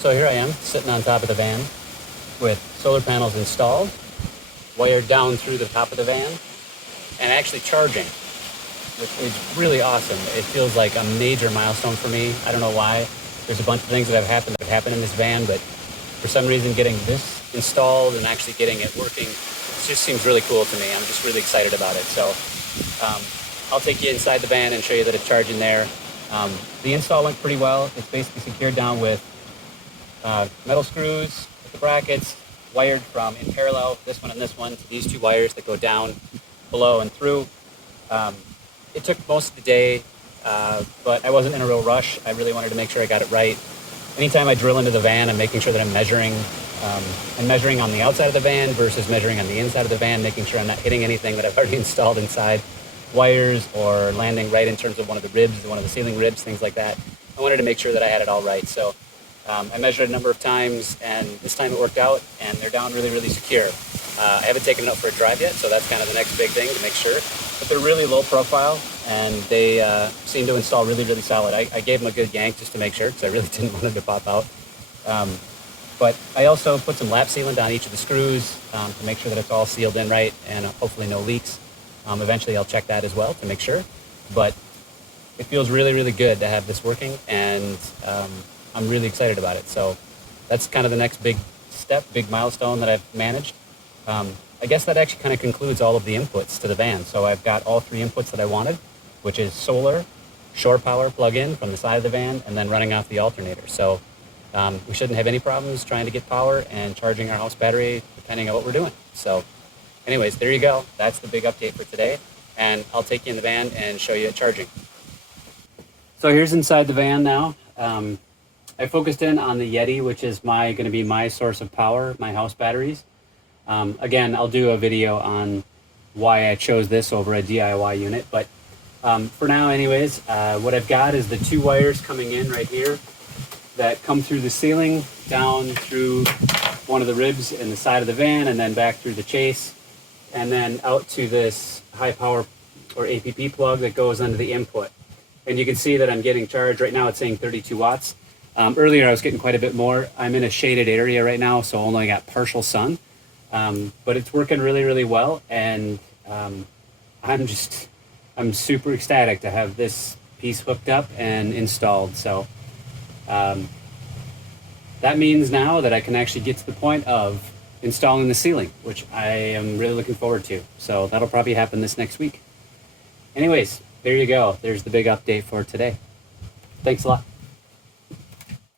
So here I am sitting on top of the van with solar panels installed, wired down through the top of the van, and actually charging, which is really awesome. It feels like a major milestone for me. I don't know why. There's a bunch of things that have happened in this van, but for some reason getting this installed and actually getting it working, it just seems really cool to me. I'm just really excited about it. So I'll take you inside the van and show you that it's charging there. The install went pretty well. It's basically secured down with metal screws with the brackets, wired from in parallel, this one and this one, to these two wires that go down, below, and through. It took most of the day, but I wasn't in a real rush. I really wanted to make sure I got it right. Anytime I drill into the van, I'm making sure that I'm measuring on the outside of the van versus measuring on the inside of the van, making sure I'm not hitting anything that I've already installed inside, wires, or landing right in terms of one of the ribs, one of the ceiling ribs, things like that. I wanted to make sure that I had it all right. So I measured a number of times, and this time it worked out, and they're down really, really secure. I haven't taken it up for a drive yet, so that's kind of the next big thing to make sure. But they're really low profile, and they seem to install really, really solid. I gave them a good yank just to make sure, because I really didn't want them to pop out. But I also put some lap sealant on each of the screws to make sure that it's all sealed in right, and hopefully no leaks. Eventually I'll check that as well to make sure. But it feels really, really good to have this working, and I'm really excited about it. So that's kind of the next big step, big milestone that I've managed. I guess that actually kind of concludes all of the inputs to the van. So I've got all three inputs that I wanted, which is solar, shore power plug-in from the side of the van, and then running off the alternator. So we shouldn't have any problems trying to get power and charging our house battery depending on what we're doing. So anyways, there you go. That's the big update for today. And I'll take you in the van and show you it charging. So here's inside the van now. I focused in on the Yeti, which is going to be my source of power, my house batteries. Again, I'll do a video on why I chose this over a DIY unit, but for now anyways, what I've got is the two wires coming in right here that come through the ceiling, down through one of the ribs in the side of the van, and then back through the chase, and then out to this high power or APP plug that goes under the input. And you can see that I'm getting charged. Right now it's saying 32 watts. Earlier I was getting quite a bit more. I'm in a shaded area right now, so only got partial sun. But it's working really, really well, and I'm super ecstatic to have this piece hooked up and installed. So that means now that I can actually get to the point of installing the ceiling, which I am really looking forward to. So that'll probably happen this next week. Anyways, there you go. There's the big update for today. Thanks a lot.